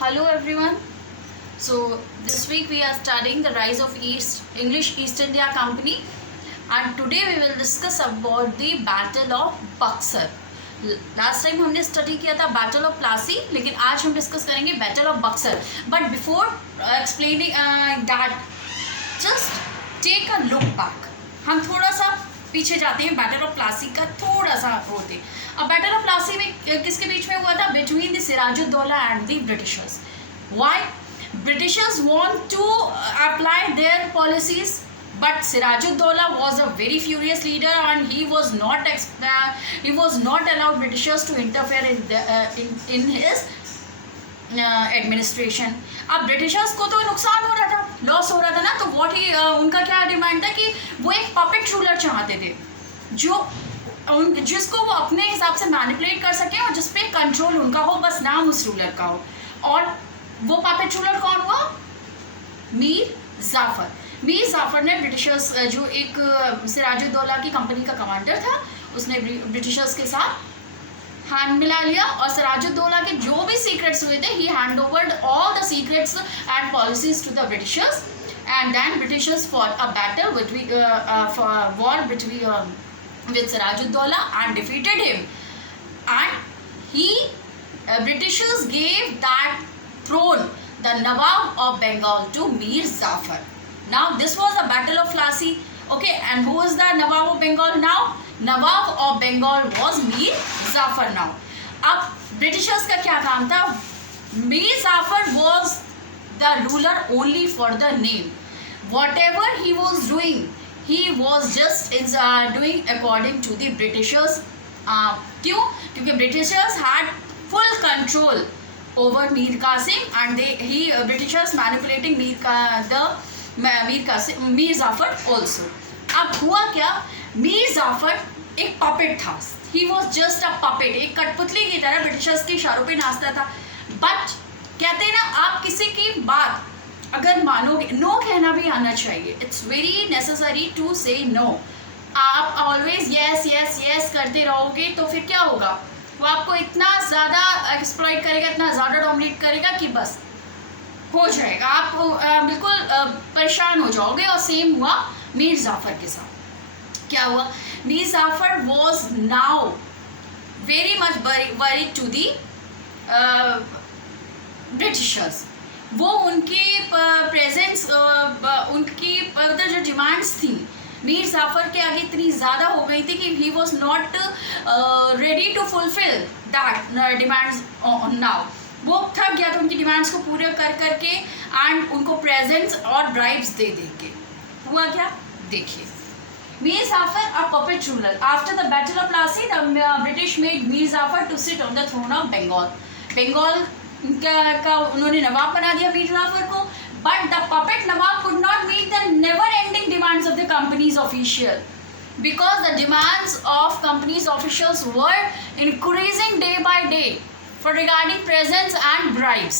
Hello everyone. So this week we are studying the rise of English East India Company, and today we will discuss about the Battle of Buxar. Last time हमने study किया था battle of Plassey, लेकिन आज हम discuss करेंगे battle of Buxar. But before explaining that, just take a look back. हम थोड़ा सा पीछे जाते हैं बैटल ऑफ प्लासी का थोड़ा सा होते. अब बैटल ऑफ प्लासी में किसके बीच में हुआ था? Between the Sirajuddaulah and the Britishers. Why? Britishers want to apply their policies, but Sirajuddaulah was a very furious leader and he was not allowed Britishers to interfere in his administration. अब Britishers को तो नुकसान हो रहा था, loss हो रहा था ना, तो उनका क्या डिमांड था कि वो एक पपेट रूलर चाहते थे जिसको वो अपने हिसाब से मैनिपुलेट कर सके और जिस पे कंट्रोल उनका हो, बस नाम उस रूलर का हो. और वो पपेट रूलर कौन हुआ? मीर जाफर. मीर जाफर ने ब्रिटिशर्स, जो एक सिराजुद्दौला की कंपनी का कमांडर था, उसने ब्रिटिशर्स के साथ हाथ मिला लिया और सिराजुद्दौला के जो भी सीक्रेट्स हुए थे, he handed over all the secrets and policies to the Britishers, and then Britishers fought a battle with Sirajuddaulah and defeated him, and Britishers gave that throne, the Nawab of Bengal, to Mir Zafar. Now this was a battle of Plassey. Okay, and who is the Nawab of Bengal now? Nawab of Bengal was Mir Zafar. Now अब Britishers का क्या काम था? Mir Zafar was the ruler only for the name. Whatever he was doing, he was just doing according to the Britishers. क्यों? क्योंकि Britishers had full control over Mir Qasim, and Britishers manipulating Mir Zafar also. अब हुआ क्या? मीर जाफर एक puppet था. He was just a puppet, एक कठपुतली की तरह ब्रिटिशर्स के इशारों पे नाचता था. बट कहते हैं ना, आप किसी की बात अगर मानोगे, नो कहना भी आना चाहिए. इट्स वेरी नेसेसरी टू से नो. आप ऑलवेज यस यस यस करते रहोगे तो फिर क्या होगा? वो आपको इतना ज़्यादा एक्सप्लॉइट करेगा, इतना ज़्यादा डोमिनेट करेगा कि बस हो जाएगा, आप बिल्कुल परेशान हो जाओगे. और सेम हुआ मीर जाफर के साथ. क्या हुआ? Mir Jafar was now very much worried to the Britishers. वो उनके प्रेजेंस, उनकी जो डिमांड्स थी मीर जाफर के आगे इतनी ज़्यादा हो गई थी कि he was not ready to fulfil that demands now. वो थक गया था उनकी डिमांड्स को पूरे कर करके, एंड उनको प्रेजेंट्स और ब्राइब्स दे के. हुआ क्या? देखिए. Mir Jafar a puppet ruler. After the battle of Plassey, the British made Mir Jafar to sit on the throne of Bengal. Bengal का उन्होंने नवाब बना दिया मीर जाफर को. But the puppet nawab could not meet the never ending demands of the company's official, because the demands of companies officials were increasing day by day for regarding presents and bribes.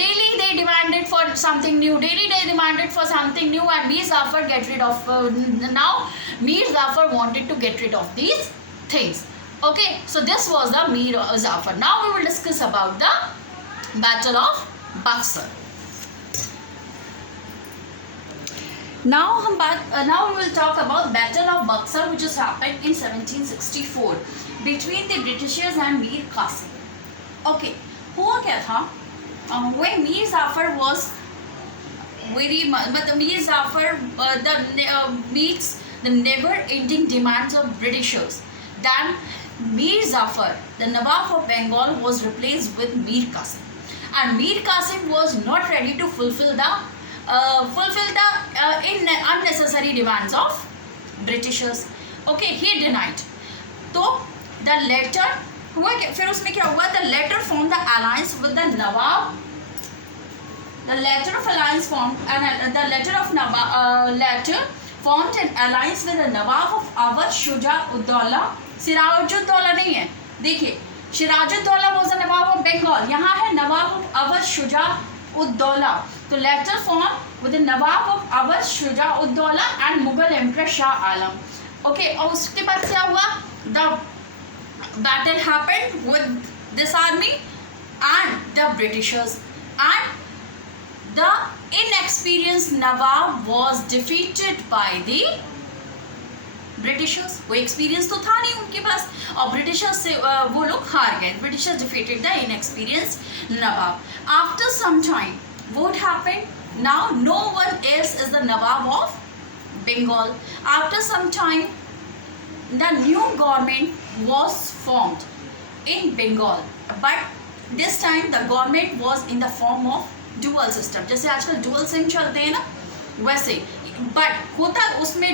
Daily they demanded for something new. Daily they demanded for something new, and Mir Zafar get rid of. Now Mir Zafar wanted to get rid of these things. Okay, so this was the Mir Zafar. Now we will discuss about the Battle of Buxar. Now we will talk about Battle of Buxar, which has happened in 1764 between the Britishers and Mir Qasim. Okay, हुआ क्या था? When Mir Zafar was Mir Zafar meets the never-ending demands of Britishers. Then Mir Zafar, the Nawab of Bengal, was replaced with Mir Qasim, and Mir Qasim was not ready to fulfill the unnecessary demands of Britishers. Okay, he denied. तो the letter हुआ, फिर उसमें क्या हुआ? The letter formed the alliance with the Nawab. The letter formed an alliance with the Nawab of Awadh Shuja'ud-Dawla. Siraj-ud-Daulah नहीं है, देखिए, Siraj-ud-Daulah was the Nawab of Bengal. यहाँ है Nawab of Awadh Shuja'ud-Dawla. तो letter formed with the Nawab of Awadh Shuja'ud-Dawla and Mughal Emperor Shah Alam. Okay, और उसके बाद क्या हुआ? The battle happened with this army, and the Britishers, and the inexperienced Nawab was defeated by the Britishers. वो experience तो था नहीं उनके पास, और ब्रिटिशर्स से वो लोग हार गए. Britishers defeated the inexperienced nawab. After some time what happened? Now no one else is the nawab of Bengal. After some time the new government was formed in Bengal, but this time the government was in the form of dual system. जैसे आजकल dual SIM चलते हैं ना, वैसे. But होता उसमें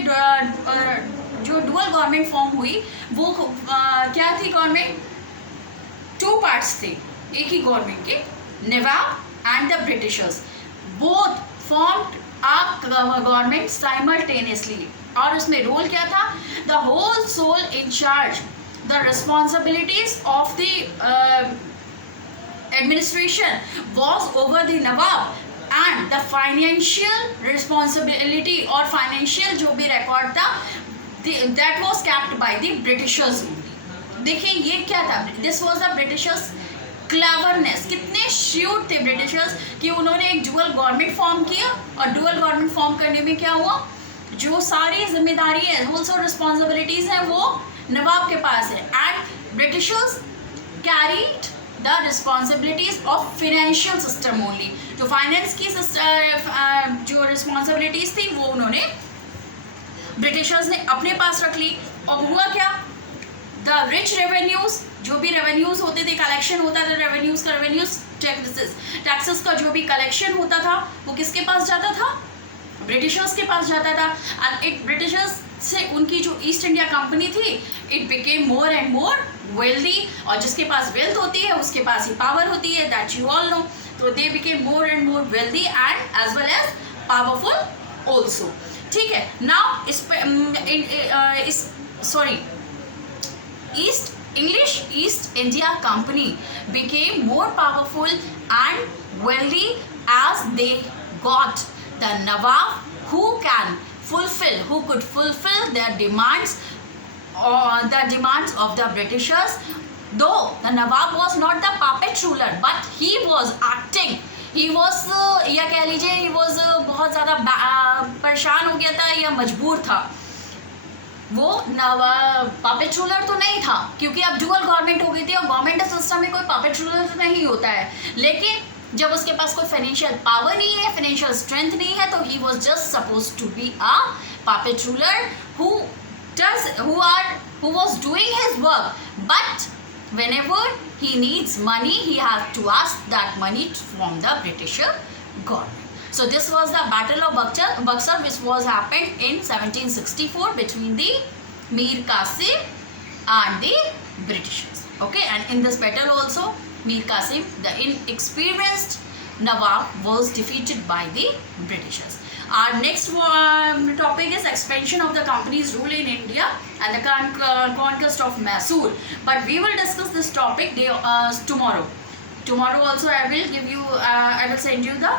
जो dual government form हुई वो क्या थी? गवर्नमेंट टू पार्ट्स थे एक ही गवर्नमेंट के, Nawab and the Britishers. Both formed a government simultaneously. और उसमें रोल क्या था? The whole sole in charge the responsibilities of the administration was over the Nawab, and the financial responsibility और फाइनेंशियल जो भी रिकॉर्ड था that was kept by the Britishers. देखिए ये क्या था? This was the Britishers cleverness. कितने श्यूट थे ब्रिटिशर्स कि उन्होंने एक डुअल गवर्नमेंट फॉर्म किया, और डुअल गवर्नमेंट फॉर्म करने में क्या हुआ? जो सारी जिम्मेदारी है, रूल्स और रिस्पॉन्सिबिलिटीज हैं, वो नवाब के पास है. And Britishers carried the responsibilities of financial system only. जो फाइनेंस की जो रिस्पॉन्सिबिलिटीज थी वो उन्होंने ब्रिटिशर्स ने अपने पास रख ली. और हुआ क्या? द रिच रेवेन्यूज, जो भी रेवेन्यूज होते थे, कलेक्शन होता था रेवेन्यूज का, रेवेन्यूज टैक्सेस का जो भी कलेक्शन होता था वो किसके पास जाता था? ब्रिटिशर्स के पास जाता था. एंड इट ब्रिटिशर्स से उनकी जो ईस्ट इंडिया कंपनी थी, it became more and more wealthy. और जिसके पास वेल्थ होती है उसके पास ही पावर होती है, दैट यू ऑल नो. तो they became more and more wealthy and as well as powerful also. ठीक है. Now is sorry English East India Company became more powerful and wealthy as they got the Nawab who could fulfill their demands, or the demands of the Britishers. Though the Nawab was not the puppet ruler, but he was acting. He was या कह लीजिए he was बहुत ज़्यादा परेशान हो गया था या मजबूर था. वो पपेट रूलर तो नहीं था, क्योंकि अब डुअल गवर्नमेंट हो गई थी, और गवर्नमेंट सिस्टम में कोई पपेट रूलर तो नहीं होता है. लेकिन जब उसके पास कोई फाइनेंशियल पावर नहीं है, फाइनेंशियल स्ट्रेंथ नहीं है, तो he was just suppose to be a puppet ruler who was doing his work, but whenever he needs money he has to ask that money from the British government. So this was the Battle of Buxar, which was happened in 1764 between the Mir Qasim and the Britishers. Okay, and in this battle also Mir Qasim, the inexperienced Nawab, was defeated by the Britishers. Our next topic is expansion of the company's rule in India and the conquest of Mysore. But we will discuss this topic tomorrow. Tomorrow also I will give you, I will send you the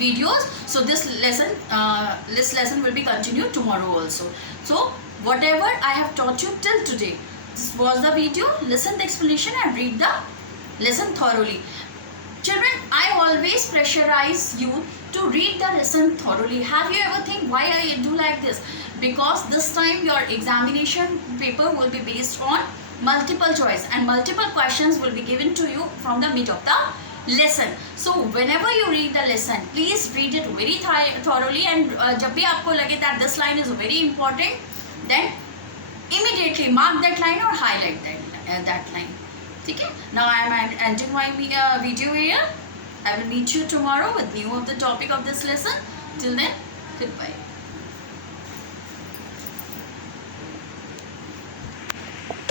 videos. So this lesson will be continued tomorrow also. So whatever I have taught you till today, this was the video. Listen the explanation and read the lesson thoroughly. Children, I always pressurize you to read the lesson thoroughly. Have you ever think why I do like this? Because this time your examination paper will be based on multiple choice, and multiple questions will be given to you from the mid of the lesson. So whenever you read the lesson, please read it very thoroughly, and जब भी आपको लगे that this line is very important, then immediately mark that line or highlight that line. ठीक है? Now I am ending my video here. I will meet you tomorrow with new of the topic of this lesson. Till then, goodbye.